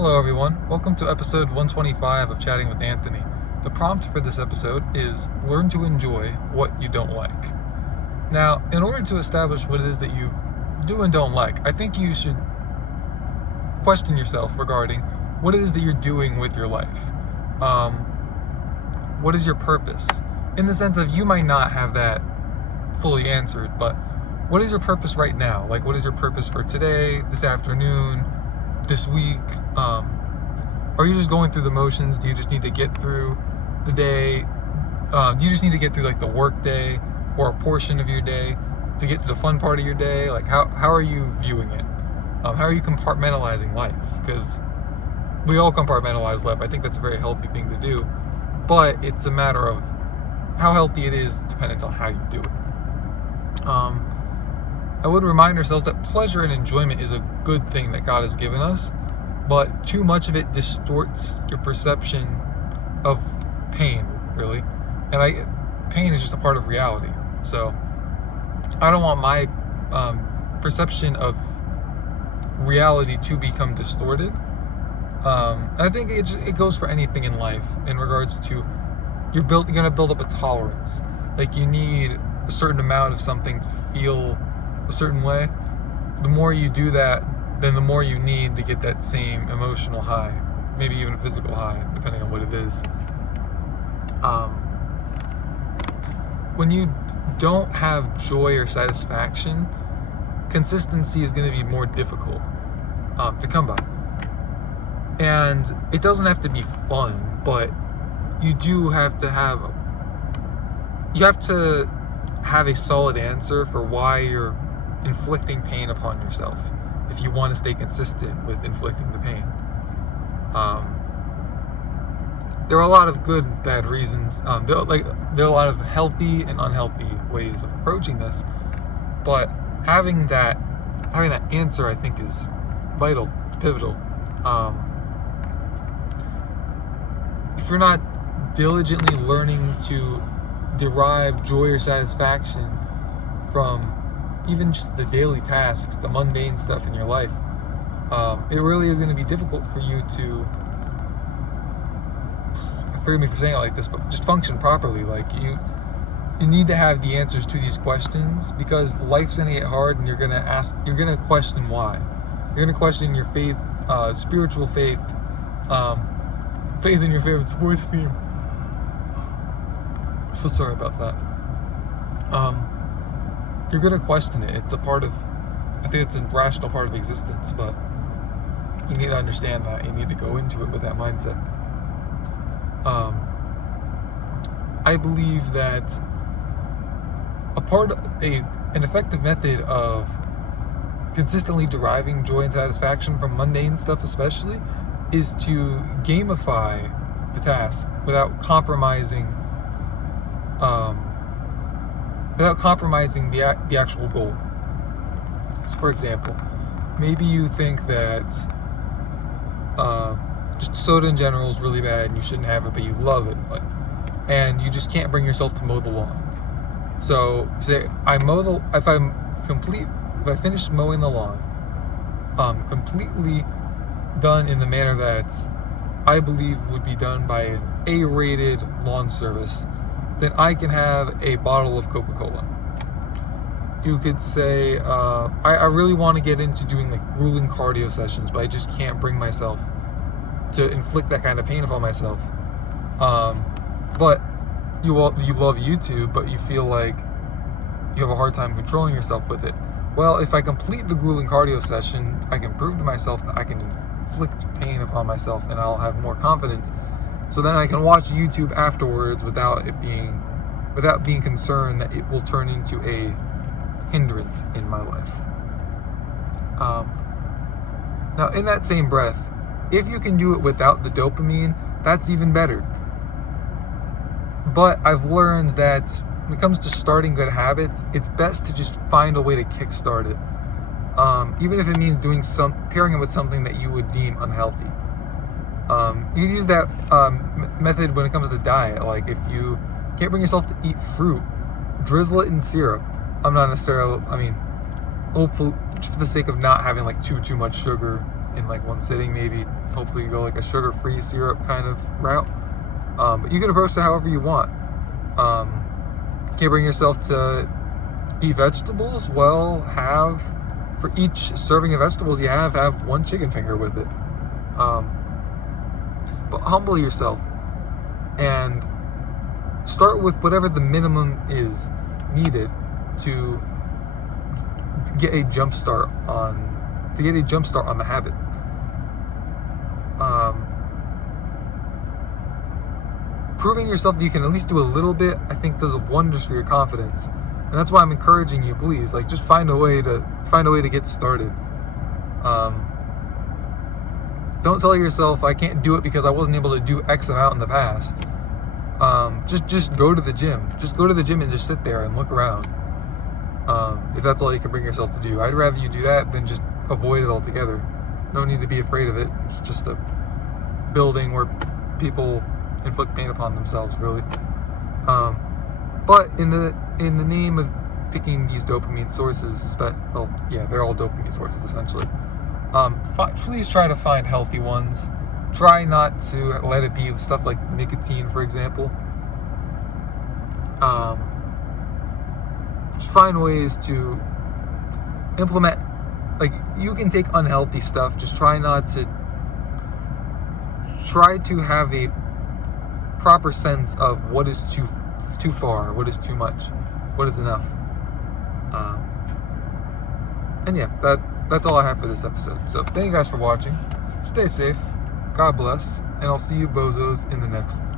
Hello everyone, welcome to episode 125 of Chatting with Anthony. The prompt for this episode is learn to enjoy what you don't like. Now, in order to establish what it is that you do and don't like, I think you should question yourself regarding what it is that you're doing with your life. What is your purpose? In the sense of you might not have that fully answered, but what is your purpose right now? Like, what is your purpose for today, this afternoon, this week? Are you just going through the motions? Do you just need to get through the day? Do you just need to get through like the work day or a portion of your day to get to the fun part of your day? Like how are you viewing it? How are you compartmentalizing life? Because we all compartmentalize life. I think that's a very healthy thing to do, but it's a matter of how healthy it is dependent on how you do it. I would remind ourselves that pleasure and enjoyment is a good thing that God has given us, but too much of it distorts your perception of pain, really. And pain is just a part of reality. So I don't want my perception of reality to become distorted. And I think it goes for anything in life in regards to you're going to build up a tolerance. Like you need a certain amount of something to feel a certain way. The more you do that, then the more you need to get that same emotional high, maybe even a physical high, depending on what it is. When you don't have joy or satisfaction, consistency is going to be more difficult to come by. And it doesn't have to be fun, but you do have to have a solid answer for why you're inflicting pain upon yourself if you want to stay consistent with inflicting the pain. There are a lot of good and bad reasons. There are a lot of healthy and unhealthy ways of approaching this, but having that answer, I think, is vital, pivotal. If you're not diligently learning to derive joy or satisfaction from even just the daily tasks, the mundane stuff in your life, it really is going to be difficult for you to, forgive me for saying it like this, but just function properly. Like you need to have the answers to these questions, because life's going to get hard and you're going to question why. You're going to question your faith, spiritual faith, faith in your favorite sports team. So sorry about that. You're going to question it. It's a part of, I think it's a rational part of existence, but you need to understand that. You need to go into it with that mindset. I believe that an effective method of consistently deriving joy and satisfaction from mundane stuff especially is to gamify the task without compromising the actual goal. So for example, maybe you think that just soda in general is really bad and you shouldn't have it, but you love it, and you just can't bring yourself to mow the lawn. So say if I finish mowing the lawn, completely done in the manner that I believe would be done by an A-rated lawn service, then I can have a bottle of Coca-Cola. You could say, I really want to get into doing like grueling cardio sessions, but I just can't bring myself to inflict that kind of pain upon myself. But you love YouTube, but you feel like you have a hard time controlling yourself with it. Well, if I complete the grueling cardio session, I can prove to myself that I can inflict pain upon myself, and I'll have more confidence. So then I can watch YouTube afterwards without being concerned that it will turn into a hindrance in my life. Now, in that same breath, if you can do it without the dopamine, that's even better. But I've learned that when it comes to starting good habits, it's best to just find a way to kickstart it, even if it means pairing it with something that you would deem unhealthy. You can use that method when it comes to diet. Like if you can't bring yourself to eat fruit, drizzle it in syrup. Hopefully, for the sake of not having like too much sugar in like one sitting. Maybe hopefully you go like a sugar-free syrup kind of route. But you can approach it however you want. Can't bring yourself to eat vegetables? Well, have, for each serving of vegetables you have one chicken finger with it. But humble yourself and start with whatever the minimum is needed to get a jump start on the habit. Proving yourself that you can at least do a little bit, I think, does wonders for your confidence, and that's why I'm encouraging you. Please, like, just find a way to get started. Don't tell yourself I can't do it because I wasn't able to do X amount in the past. Just go to the gym. Just go to the gym and just sit there and look around. If that's all you can bring yourself to do, I'd rather you do that than just avoid it altogether. No need to be afraid of it. It's just a building where people inflict pain upon themselves, really. But in the name of picking these dopamine sources, they're all dopamine sources essentially. Please try to find healthy ones. Try not to let it be stuff like nicotine, for example. Just find ways to implement, like, you can take unhealthy stuff, just try to have a proper sense of what is too far, what is too much, what is enough. And yeah, that's all I have for this episode. So thank you guys for watching. Stay safe, God bless, and I'll see you bozos in the next one.